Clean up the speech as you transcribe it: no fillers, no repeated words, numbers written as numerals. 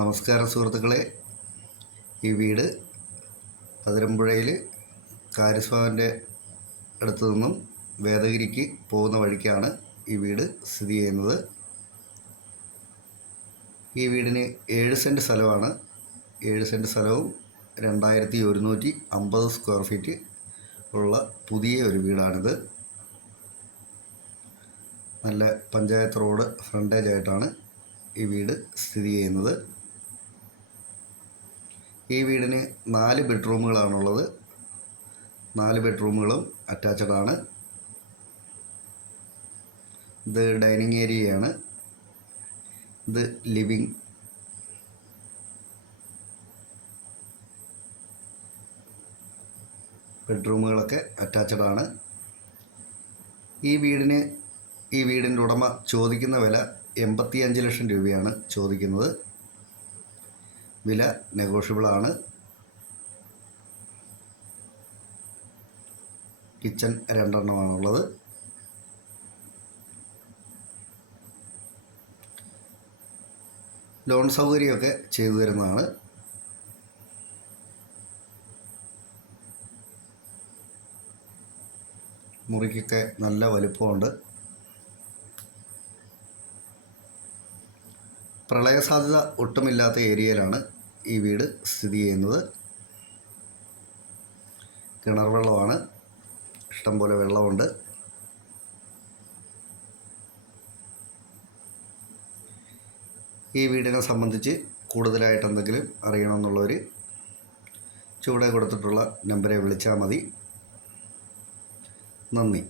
നമസ്കാരം സുഹൃത്തുക്കളെ. ഈ വീട് അതിരമ്പുഴയിൽ കാര്യസ്വാമിൻ്റെ അടുത്തു നിന്നും വേദഗിരിക്ക് പോകുന്ന വഴിക്കാണ് ഈ വീട് സ്ഥിതി ചെയ്യുന്നത്. ഈ വീടിന് 7 സെൻറ്റ് സ്ഥലമാണ്. 7 സെൻറ്റ് സ്ഥലവും 2150 സ്ക്വയർ ഫീറ്റ് ഉള്ള പുതിയ ഒരു വീടാണിത്. നല്ല പഞ്ചായത്ത് റോഡ് ഫ്രണ്ടേജ് ആയിട്ടാണ് ഈ വീട് സ്ഥിതി ചെയ്യുന്നത്. ഈ വീടിന് 4 ബെഡ്റൂമുകളാണുള്ളത്. 4 ബെഡ്റൂമുകളും അറ്റാച്ച്ഡ് ആണ്. ഇത് ഡൈനിങ് ഏരിയയാണ്. ഇത് ലിവിങ്. ബെഡ്റൂമുകളൊക്കെ അറ്റാച്ച്ഡ് ആണ്. ഈ വീടിൻ്റെ ഉടമ ചോദിക്കുന്ന വില 85 ലക്ഷം രൂപയാണ് ചോദിക്കുന്നത്. വില നെഗോഷ്യബിളാണ്. കിച്ചൺ 2 എണ്ണമാണുള്ളത്. ലോൺ സൗകര്യമൊക്കെ ചെയ്തു തരുന്നതാണ്. മുറിക്കൊക്കെ നല്ല വലിപ്പമുണ്ട്. പ്രളയസാധ്യത ഒട്ടുമില്ലാത്ത ഏരിയയിലാണ് ഈ വീട് സ്ഥിതി ചെയ്യുന്നത്. കിണർ വെള്ളമാണ്. ഇഷ്ടംപോലെ വെള്ളമുണ്ട്. ഈ വീടിനെ സംബന്ധിച്ച് കൂടുതലായിട്ട് എന്തെങ്കിലും അറിയണമെന്നുള്ളവർ ചുവടെ കൊടുത്തിട്ടുള്ള നമ്പറെ വിളിച്ചാൽ മതി. നന്ദി.